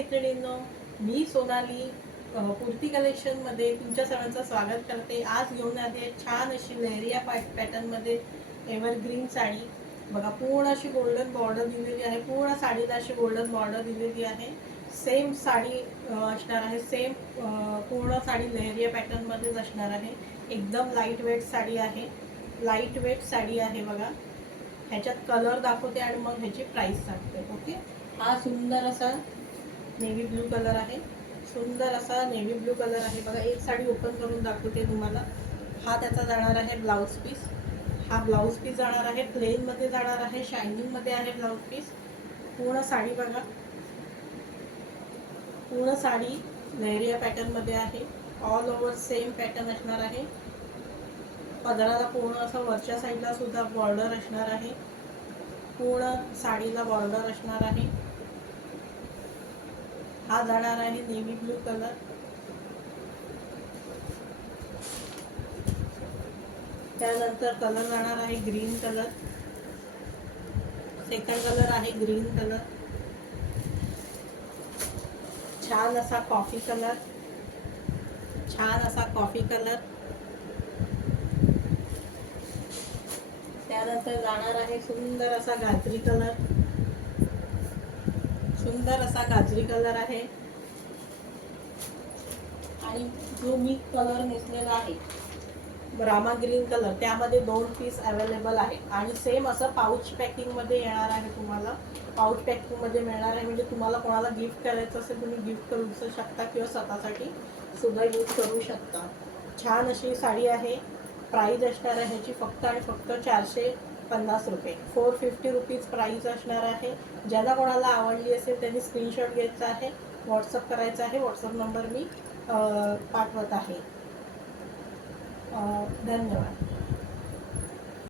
मैत्रिणींनो, मी सोनाली कुर्ती कलेक्शनमध्ये तुमच्या सर्वांचं स्वागत करते। आज घेऊन आले छान अशी लेहरिया पॅटर्नमध्ये एव्हरग्रीन साडी। बघा, पूर्ण अशी गोल्डन बॉर्डर दिलेली आहे, पूर्ण साडीला अशी गोल्डन बॉर्डर दिलेली आहे। सेम साडी असणार आहे, सेम पूर्ण साडी लेहरिया पॅटर्नमध्येच असणार आहे। एकदम लाईट वेट साडी आहे, लाईट वेट साडी आहे। बघा, ह्याच्यात कलर दाखवते आणि मग ह्याची प्राइस सांगते। ओके, हा सुंदर असा नेव्ही ब्लू कलर आहे, सुंदर असा नेव्ही ब्लू कलर आहे। बघा, एक साडी ओपन करून दाखवते तुम्हाला। हा त्याचा जाणार आहे ब्लाउज पीस, हा ब्लाउज पीस जाणार आहे प्लेनमध्ये जाणार आहे, शायनिंगमध्ये आहे ब्लाउज पीस। पूर्ण साडी बघा, पूर्ण साडी लेहरिया पॅटर्नमध्ये आहे। ऑल ओव्हर सेम पॅटर्न असणार आहे। पदराला पूर्ण असं वरच्या साईडला सुद्धा बॉर्डर असणार आहे, पूर्ण साडीला बॉर्डर असणार आहे। हा जाणार आहे नेव्ही ब्लू कलर, त्यानंतर कलर जाणार आहे ग्रीन कलर, सेकंड कलर आहे ग्रीन कलर, छान असा कॉफी कलर, छान असा कॉफी कलर। त्यानंतर जाणार आहे सुंदर असा गाजरी कलर, सुंदर असा गाजरी कलर आहे। आणि जो मी कलर नेसलेला आहे रामा ग्रीन कलर, त्यामध्ये 2 पीस अवेलेबल आहे आणि सेम असं पाऊच पॅकिंगमध्ये येणार आहे। तुम्हाला पाऊच पॅकिंगमध्ये मिळणार आहे, म्हणजे तुम्हाला कोणाला गिफ्ट करायचं असेल तुम्ही गिफ्ट करू शकता किंवा स्वतःसाठी सुद्धा यूज करू शकता। छान अशी साडी आहे। प्राईज असणार आहे ह्याची फक्त आणि फक्त 450 रुपये, 450 रुपीज प्राईज असणार आहे। ज्यांना कोणाला आवडली असेल त्यांनी स्क्रीनशॉट घ्यायचा आहे, व्हॉट्सअप करायचा आहे। व्हॉट्सअप नंबर मी पाठवत आहे। धन्यवाद।